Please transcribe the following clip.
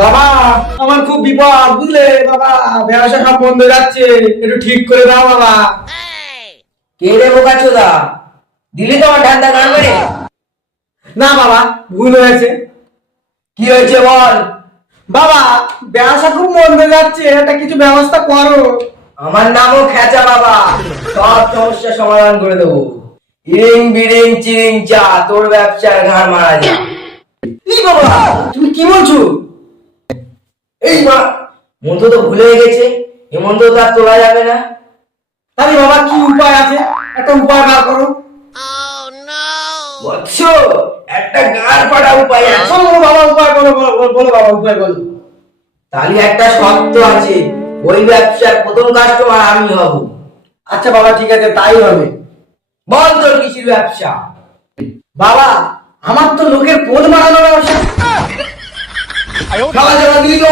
বাবা আমার খুব বিপদ বুঝলে বাবা, ব্যবসা সব বন্ধ যাচ্ছে, একটু ঠিক করে দাও বাবা। কে রে বোকা চোদা, দিলি তো আমার ঠান্ডা গান মেরে। না বাবা, ভুল হয়েছে। কি হয়েছে বল। বাবা ব্যবসা খুব মন্দে যাচ্ছে, একটা কিছু ব্যবস্থা করো। আমার নামও খেচা বাবা, সব সমস্যার সমাধান করে দেবো। ইরিং বিরিং চিরিং চা, তোর ব্যবসার ঘাড় মারা যা। কি বাবা তুমি কি বলছো? এই মা, মন্ত্র তো ভুলে গেছে, এ মন্ত্র তো আর তোলা যাবে না। আরে বাবা কি উপায় আছে, একটা উপায় বার করো। বৎস, একটা গাড় ফাটা উপায় আছে। বলো বাবা উপায় বলো, বলো বলো, বলো বাবা উপায় বলো। তাহলে একটা শর্ত আছে, ওই ব্যবসার প্রথম কাস্টমার আমি হব। আচ্ছা বাবা ঠিক আছে, তাই হবে। বল তোর কিসের ব্যবসা? বাবা আমার তো লোকের পোল বানানোর ব্যবসা। খাওয়া দাওয়া দিলি তো